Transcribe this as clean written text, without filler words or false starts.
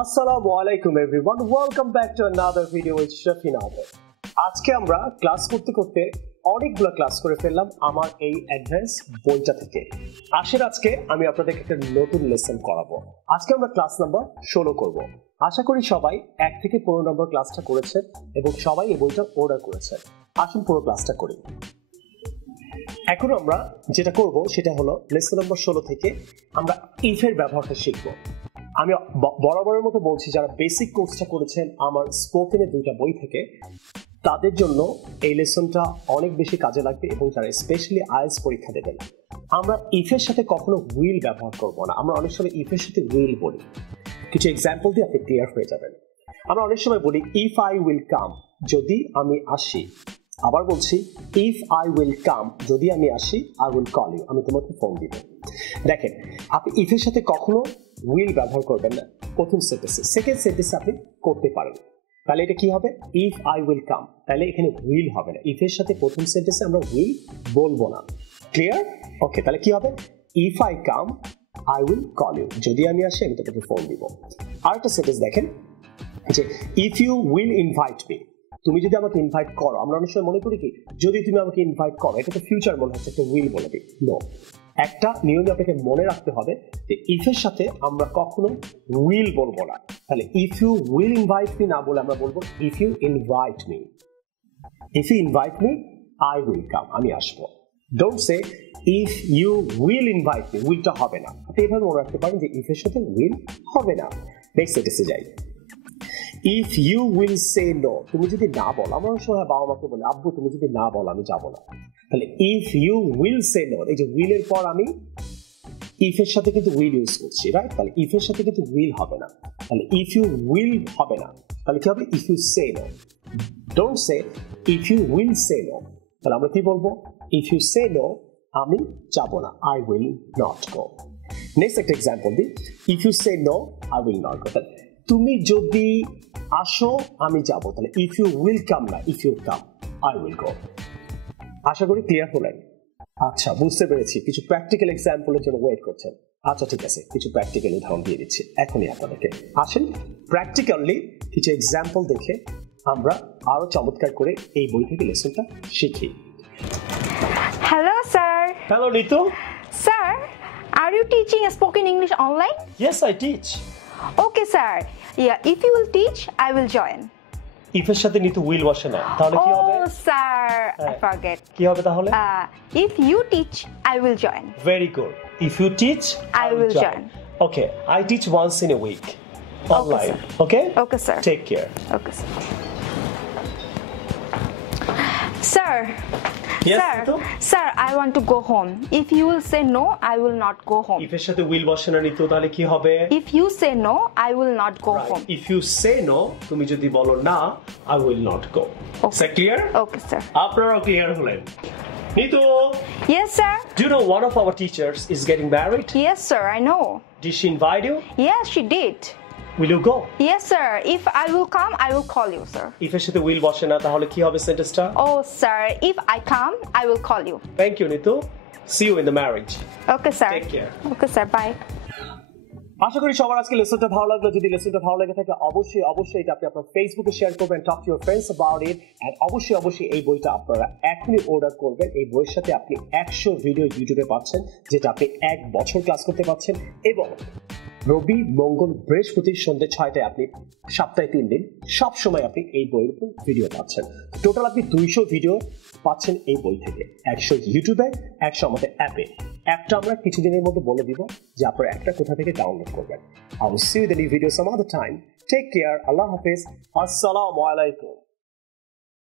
Assalamualaikum everyone, welcome back to another video with Shafin Ahmed. আজকে আমরা class করতে করতে অনেকগুলো ক্লাস করে ফেললাম আমার এই অ্যাডভান্স বইটা থেকে। আজকে আমি আপনাদের একটা নতুন লেসন করাবো। আজকে আমরা ক্লাস নাম্বার 16 করব। আশা করি সবাই 1 থেকে 15 নম্বর ক্লাসটা করেছেন এবং সবাই এই বইটা অর্ডার করেছেন। আসুন পুরো ক্লাসটা করি। এখন আমরা যেটা করব সেটা হলো লেসন নাম্বার 16 থেকে আমরা ইফ এর ব্যবহারটা শিখব। আমি বরাবরের মতো বলছি যারা বেসিক কোর্সটা করেছেন আমার স্পোকেনের দুইটা বই থেকে তাদের জন্য এই লেসনটা অনেক বেশি কাজে লাগবে এবং যারা স্পেশালি আইএলটিএস পরীক্ষা দেবেন। আমরা ইফের সাথে কখনো উইল ব্যবহার করব না। আমরা অনেক সময় ইফের সাথে উইল বলি। কিছু এক্সাম্পল দিয়ে আপনি ক্লিয়ার হয়ে যাবেন। আমরা অনেক সময় বলি ইফ আই উইল কাম, যদি আমি আসি। আবার বলছি ইফ আই উইল কাম, যদি আমি আসি আই উইল কল ইউ, আমি তোমাকে ফোন দিব। দেখেন আপনি ইফের সাথে কখনো উইল ব্যবহার করবেন না প্রথম সেন্টেন্সে। সেকেন্ড সেন্টেন্সে আপনি করতে পারেন। তাহলে এটা কি হবে? ইফ আই উইল কাম, তাহলে এখানে উইল হবে না। ইফের সাথে প্রথম সেন্টেন্সে আমরা উইল বলবো না। ক্লিয়ার? ওকে, তাহলে কি হবে? If I come I will call you, যদি আমি আসি আমি তোকে ফোন দিব। আরেকটা সেন্টেন্স দেখেন যে if you will invite me, তুমি যদি আমাকে ইনভাইট করো। আমরা অনেক সময় মনে করি কি যদি তুমি আমাকে ইনভাইট করো, এটা তো ফিউচার মনে হচ্ছে, একটা উইল বলে দিই। নো, একটা নিয়ম আপনাকে মনে রাখতে হবে যে ইফের সাথে আমরা কখনো উইল বলবো না। তাহলে if you will invite me না বলে আমরা বলবো if you invite me. If you invite me I will come, আমি আসবো। Don't say if you will invite me, উইলটা হবে না। আপনি এভাবে মনে রাখতে পারেন যে ইফের সাথে উইল হবে না। নেক্সট সেন্টেন্সে যাই। If you will say no, তুমি যদি না বলো। আমার সময় বাবা মাকে বলে আব্বু তুমি যদি না বলো আমি যাবো না। তাহলে if you will say no, এই যে উইলের পর আমি ইফের সাথে কিন্তু উইল ইউজ করছি, রাইট? তাহলে ইফের সাথে কিন্তু উইল হবে না। তাহলে ইফ ইউ উইল হবে না, তাহলে কি হবে? If you say no. Don't say if you will say no. তাহলে আমরা কি বলবো? ইফ ইউ সে নো আমি যাবো না, I will not go. Next একটা এক্সাম্পল দিই। If you say no I will not go. তুমি যদি আসো আমি যাব। তাহলে ইফ ইউ উইল কাম না, if you come I will go. আশা করি ক্লিয়ার হলেন। আচ্ছা, বুঝতে পেরেছি। কিছু প্র্যাকটিক্যাল এক্সাম্পলের জন্য ওয়েট করছেন। আচ্ছা ঠিক আছে, কিছু প্র্যাকটিক্যাল উদাহরণ দিয়ে দিচ্ছি এখনই আপনাদেরকে। আসেন প্র্যাকটিক্যালি কিছু এক্সাম্পল দেখে আমরা আরো চমৎকার করে এই বই থেকে লেসনটা শিখি। Hello, sir. Hello, Nitu. Sir, are you teaching spoken English online? Yes, I teach. Okay, sir. Yeah, if you will teach, I will join. ইফের সাথে নিতু উইল বসে না, তাহলে কি হবে? Oh, sir, I forget. কি হবে তাহলে? If you teach, I will join. Very good. If you teach, I will join. Okay, I teach once in a week. Online. Okay, Okay? Okay, sir. Take care. Okay, sir. Sir. Yes, sir, Nitu? sir, I want to go home. If you will say no, I will not go home. ইফের সাথে will বসে না নিতু, তাহলে কি হবে? If you say no, I will not go Right. home. If you say no, তুমি যদি বলো না, I will not go. Okay. Is that clear? Okay, sir. আপনারাও ক্লিয়ার হলেন। Nitu, Yes, sir. do you know one of our teachers is getting married? Yes, sir, I know. Did she invite you? Yes, she did. Will you go? Yes, sir. If I will come, I will call you, sir. ইফের সাথে will বসে না, তাহলে কি হবে সেন্টেন্সটা? Oh, sir. If I come, I will call you. Thank you, Nitu. See you in the marriage. Okay, sir. Take care. Okay, sir. Bye. আশা করি সবার আজকে লেসনটা ভালো লাগলো। যদি লেসনটা ভালো লাগে থাকে অবশ্যই এটা আপনি আপনার ফেসবুকে শেয়ার করবেন, talk to your friends about it. And অবশ্যই এই বইটা আপনারা এখনই অর্ডার করবেন। এই বইয়ের সাথে আপনি 100 ভিডিও ইউটিউবে পাচ্ছেন, যেটা আপনি 1 বছর ক্লাস করতে পাচ্ছেন। এবং রবি, মঙ্গল, বৃহস্পতি সন্ধ্যে 6টায় আপনি সপ্তাহে 3 দিন সব সময় আপনি এই বইয়ের উপর ভিডিও পাচ্ছেন। টোটাল আপনি 200 ভিডিও পাচ্ছেন এই বই থেকে। 100 ইউটিউবে, 100 আমাদের অ্যাপটা আমরা কিছুদিনের মধ্যে বলে দিব যে আপনারা একটা কোথা থেকে ডাউনলোড করবেন। I will see you in the new video some other time. Take care. Allah Hafiz. Assalamu alaikum.